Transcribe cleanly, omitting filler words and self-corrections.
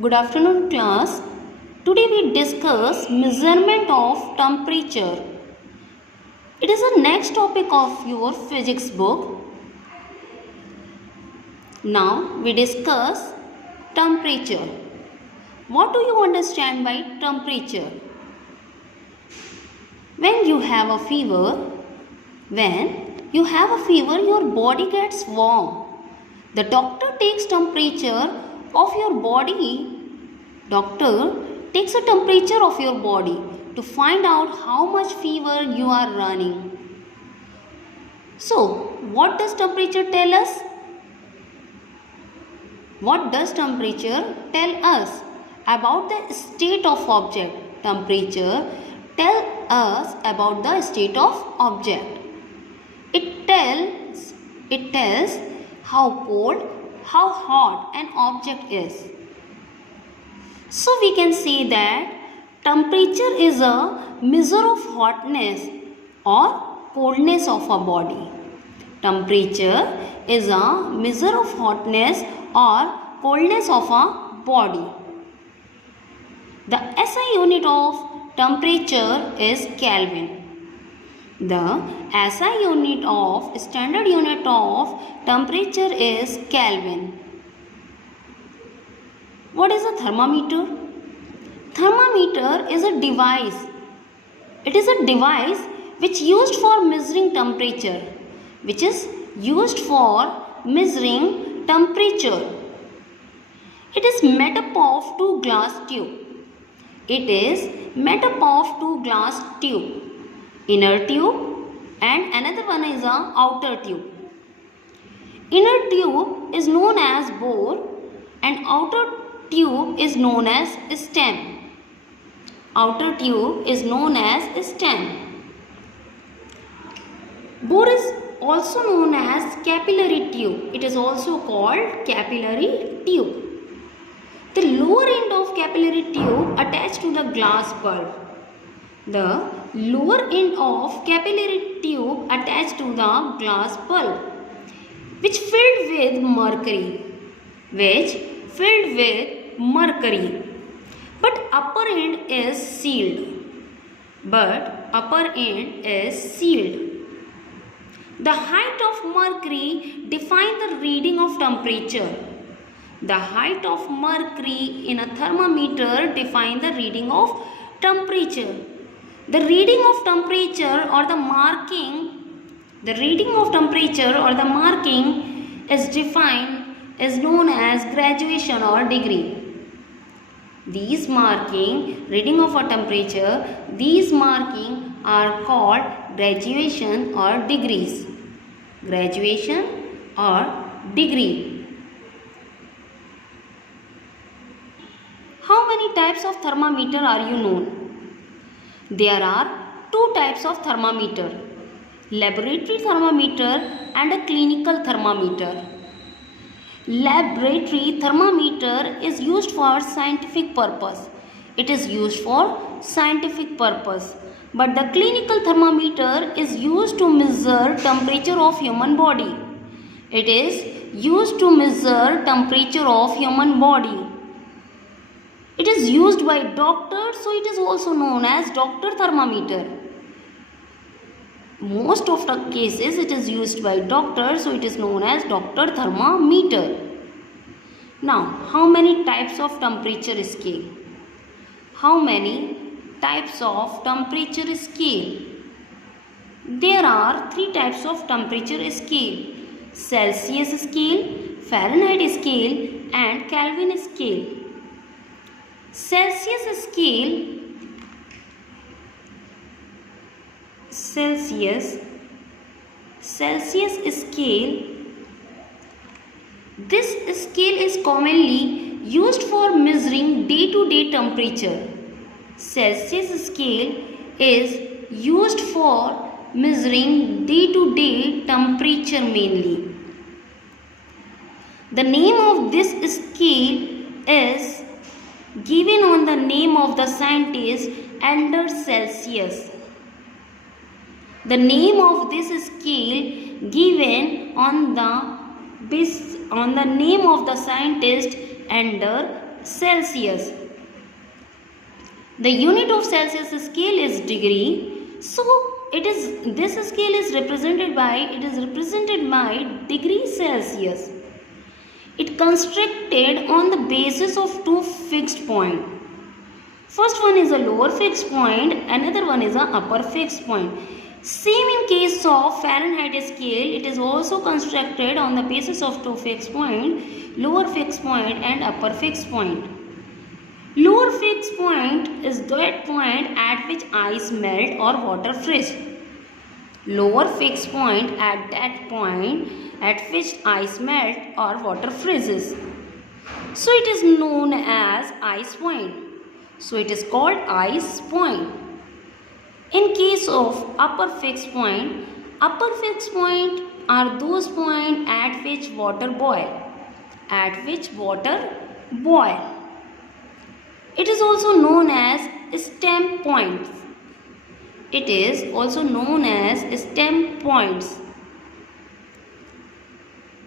Good afternoon, class. Today we discuss measurement of temperature. It is the next topic of your physics book. Now we discuss temperature. What do you understand by temperature? When you have a fever, your body gets warm. The doctor takes temperature of your body. Doctor takes a temperature of your body to find out how much fever you are running. So, what does temperature tell us? What does temperature tell us about the state of object? Temperature tells us about the state of object. It tells how cold, how hot an object is. So we can say that temperature is a measure of hotness or coldness of a body. Temperature is a measure of hotness or coldness of a body. The SI unit of temperature is Kelvin. The SI unit of standard unit of temperature is Kelvin. What is a thermometer? Thermometer is a device. It is a device which used for measuring temperature. Which is used for measuring temperature. It is made up of two glass tube. It is made up of two glass tube. Inner tube and another one is a outer tube. Inner tube is known as bore and outer tube is known as stem. Outer tube is known as stem. Bore is also known as capillary tube. It is also called capillary tube. The lower end of capillary tube attached to the glass bulb. The lower end of capillary tube attached to the glass bulb, which filled with mercury. But upper end is sealed. The height of mercury defines the reading of temperature. The height of mercury in a thermometer defines the reading of temperature. The reading of temperature or the marking is known as graduation or degree. These reading of a temperature, these marking are called graduation or degrees. Graduation or degree. How many types of thermometer are you known? There are two types of thermometer, laboratory thermometer and a clinical thermometer. Laboratory thermometer is used for scientific purpose. It is used for scientific purpose. But the clinical thermometer is used to measure temperature of human body. It is used to measure temperature of human body. It is used by doctors, so it is also known as doctor thermometer. Most of the cases it is used by doctors, so it is known as doctor thermometer. Now, how many types of temperature scale? How many types of temperature scale? There are three types of temperature scale: Celsius scale, Fahrenheit scale and Kelvin scale. Celsius scale this scale is commonly used for measuring day-to-day temperature. Celsius scale is used for measuring day-to-day temperature mainly. The name of this scale is given on the name of the scientist Anders Celsius. The name of this scale given on the name of the scientist Anders Celsius. The unit of Celsius scale is degree. So this scale is represented by degree Celsius. It constructed on the basis of two fixed points. First one is a lower fixed point, another one is a upper fixed point. Same in case of Fahrenheit scale, it is also constructed on the basis of two fixed points, lower fixed point and upper fixed point. Lower fixed point is that point at which ice melt or water freeze. Lower fixed point at that point at which ice melt or water freezes. So it is known as ice point. So it is called ice point. In case of upper fixed point are those points at which water boil. It is also known as stem points.